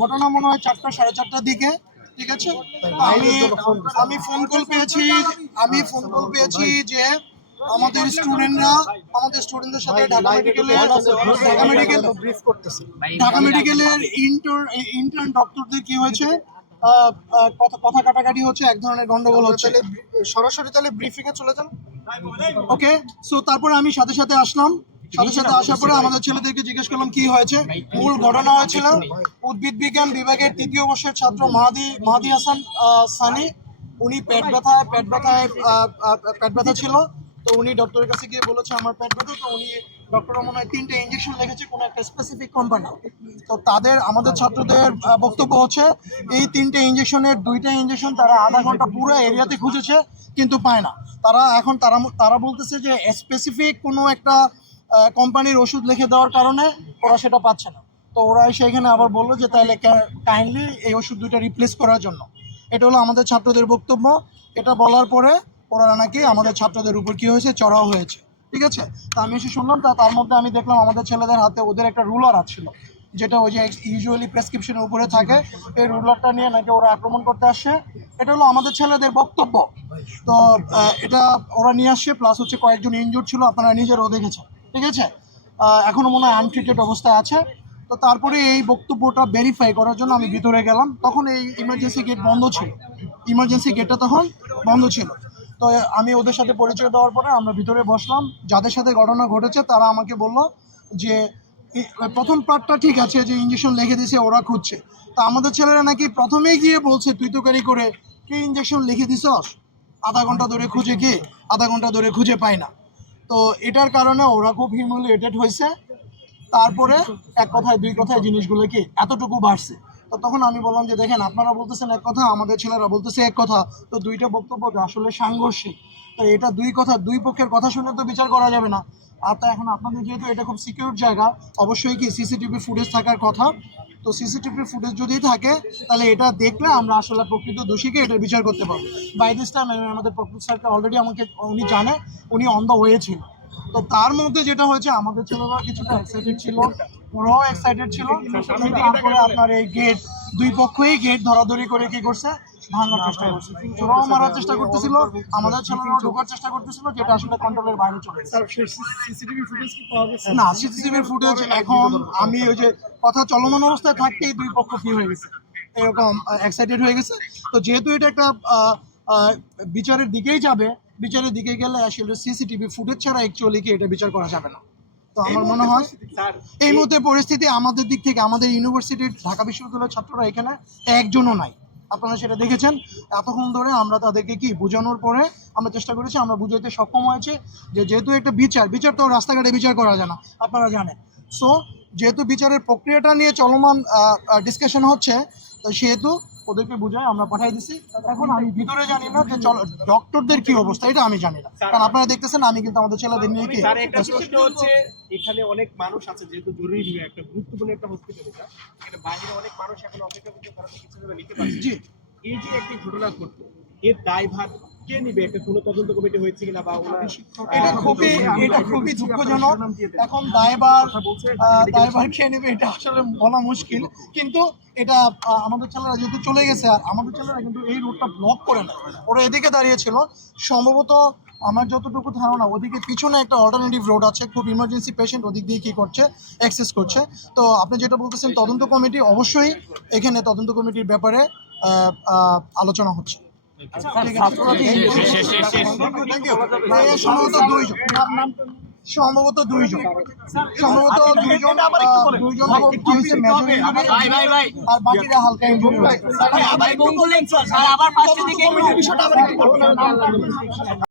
ঘটনা মনে হয় 4টা 4:30টার দিকে, ঠিক আছে। আমি ফোন কল পেয়েছি যে আমাদের স্টুডেন্টদের সাথে ঢাকা মেডিকেলের ইন্টার্ন ডক্টরদের কি হয়েছে, কথা কাটাকাটি হচ্ছে, এক ধরনের গন্ডগোল হচ্ছে। সরাসরি তাহলে ব্রিফিং এ চলে যান। ওকে, সো তারপরে আমি সাথে সাথে আসার পরে আমাদের ছেলেদেরকে জিজ্ঞেস করলাম কি হয়েছে। মূল ঘটনা হয়েছিল উদ্ভিদ বিজ্ঞান বিভাগের 3য় বর্ষের ছাত্র মাহাদি হাসান সানি। উনি পেট ব্যথা ছিল, তো উনি ডক্টরের কাছে গিয়ে বলেছে আমার পেট ব্যথা। তো উনি ডক্টর মনে হয় 3টে ইঞ্জেকশন লিখেছে কোনো একটা স্পেসিফিক কোম্পানি। তো আমাদের ছাত্রদের বক্তব্য হচ্ছে এই 3টে ইঞ্জেকশনের 2টা ইঞ্জেকশন তারা আধা ঘন্টা পুরো এরিয়াতে খুঁজেছে কিন্তু পায় না। তারা বলতেছে যে স্পেসিফিক কোনো একটা কোম্পানির ওষুধ লিখে দেওয়ার কারণে ওরা সেটা পাচ্ছে না। তো ওরা এসে এখানে আবার বললো যে তাহলে কাইন্ডলি এই ওষুধ 2টা রিপ্লেস করার জন্য। এটা হলো আমাদের ছাত্রদের বক্তব্য। এটা বলার পরে ওরা নাকি আমাদের ছাত্রদের উপর কি হয়েছে, চড়াও হয়েছে, ঠিক আছে। তা আমি এসে শুনলাম, তার মধ্যে আমি দেখলাম আমাদের ছেলেদের হাতে ওদের একটা রুলার আছিল, যেটা ওই যে ইউজুয়ালি প্রেসক্রিপশনের উপরে থাকে। এই রুলারটা নিয়ে নাকি ওরা আক্রমণ করতে আসছে। এটা হলো আমাদের ছেলেদের বক্তব্য। তো এটা ওরা নিয়ে আসছে, প্লাস হচ্ছে কয়েকজন ইনজুর্ড ছিল, আপনারা নিজেরাও দেখেছেন, ঠিক আছে। এখনো মনে হয় আনট্রিটেড অবস্থায় আছে। তো তারপরে এই বক্তব্যটা ভেরিফাই করার জন্য আমি ভিতরে গেলাম। তখন এই ইমার্জেন্সি গেটটা তখন বন্ধ ছিল। তো আমি ওদের সাথে পরিচয় দেওয়ার পরে আমরা ভিতরে বসলাম। যাদের সাথে ঘটনা ঘটেছে তারা আমাকে বলল যে প্রথম পার্টটা ঠিক আছে, যে ইঞ্জেকশন লিখে দিয়েছে ওরা খুঁজছে। তা আমাদের ছেলেরা নাকি প্রথমেই গিয়ে বলছে তুই তো করে কে ইঞ্জেকশন লিখে দিছস, আধা ঘন্টা ধরে খুঁজে পায় না। তো এটার কারণে ওরা খুব হিউমিলিয়েটেড হয়েছে। তারপরে এক কথায় দুই কথায় জিনিসগুলো কি এতটুকু বাড়ছে। তো তখন আমি বললাম যে দেখেন, আপনারা বলতেছেন এক কথা, আমাদের ছেলেরা বলতেছে এক কথা, তো 2টা বক্তব্য আসলে সাংঘর্ষিক। তো এটা দুই পক্ষের কথা শুনে তো বিচার করা যাবে না। আর তা এখন আপনাদের যেহেতু এটা খুব সিকিউর জায়গা, অবশ্যই কি সিসিটিভি ফুটেজ থাকার কথা। তো সিসিটিভি ফুটেজ যদি থাকে তাহলে এটা দেখলে আমরা আসলে প্রকৃত দোষীকে এটা বিচার করতে পারবো। বাই দিস টাইম আমাদের প্রকৃত স্যারকে অলরেডি উনি জানে, উনি অন দ্য ওয়ে ছিল। তো তার মধ্যে যেটা হয়েছে, আমাদের ছেলেরা কিছুটা এক্সাইটেড ছিল, ওরাও এক্সাইটেড ছিল। তারপরে আপনার এই গেট, দুই পক্ষই গেট ধরাধরি করে কি করছে, ভাঙার চেষ্টা করছে। ওরাও মারার চেষ্টা করতেছিল, আমাদের ছেলেরাও ঢোকার চেষ্টা করতেছিল, যেটা আসলে কন্ট্রোলের বাইরে চলে গেছে। না, সিসিটিভি ফুটেজ এখন আমি ওই যে কথা চলমান অবস্থায় থাকতেই দুই পক্ষ কি হয়ে গেছে, এরকম এক্সাইটেড হয়ে গেছে। তো যেহেতু এটা একটা বিচারের দিকেই যাবে, বিচারের দিকে গেলে আসলে সিসিটিভি ফুটেজ ছাড়া অ্যাকচুয়ালি কি এটা বিচার করা যাবে না। তো আমার মনে হয় এই মুহূর্তে পরিস্থিতি আমাদের দিক থেকে, আমাদের ইউনিভার্সিটির ঢাকা বিশ্ববিদ্যালয়ের ছাত্ররা এখানে একজনও নাই, আপনারা সেটা দেখেছেন। এতক্ষণ ধরে আমরা তাদেরকে কি বোঝানোর পরে আমরা চেষ্টা করেছি, আমরা বুঝাইতে সক্ষম হয়েছে যে যেহেতু একটা বিচার তো রাস্তাঘাটে বিচার করা যায় না, আপনারা জানেন। সো যেহেতু বিচারের প্রক্রিয়াটা নিয়ে চলমান ডিসকাশন হচ্ছে, তো সেহেতু ওদেরকে বুঝায় আমরা পাঠাই দিছি। এখন আমি ভিতরে জানি না যে ডক্টরদের কি অবস্থা, এটা আমি জানি না, কারণ আপনারা দেখতেছেন আমি কিন্তু আমাদের ছেলেদের নিয়ে কি হচ্ছে এখানে অনেক মানুষ আছে, যেহেতু জরুরি একটা গুরুত্বপূর্ণ একটা হসপিটাল, এটা বাইরে অনেক মানুষ এখন অপেক্ষা করতে তারা চিকিৎসা নিতে পারছে। জি, এই যে একটি ঘটনা ঘটলো, এর দায়ভার কে নিবে? একটা কোনো তদন্ত কমিটি হয়েছে কিনা, বা এটা খুবই দুঃখজনক। এখন দায়ভার কে নেবে এটা আসলে বলা মুশকিল, কিন্তু এটা আমাদের ছেলেরা যেহেতু চলে গেছে, আর আমাদের ছেলেরা কিন্তু এই রোডটা ব্লক করে না, ওরা এদিকে দাঁড়িয়েছিল। সম্ভবত আমার যতটুকু ধারণা ওদিকে পিছনে একটা অল্টারনেটিভ রোড আছে, খুব ইমার্জেন্সি পেশেন্ট ওদিক দিয়ে কি করছে, অ্যাক্সেস করছে। তো আপনি যেটা বলতেছেন তদন্ত কমিটি, অবশ্যই এখানে তদন্ত কমিটির ব্যাপারে আলোচনা হচ্ছে। সম্ভবত দুইজন আর বাকিরা হালকা ইনজুরি।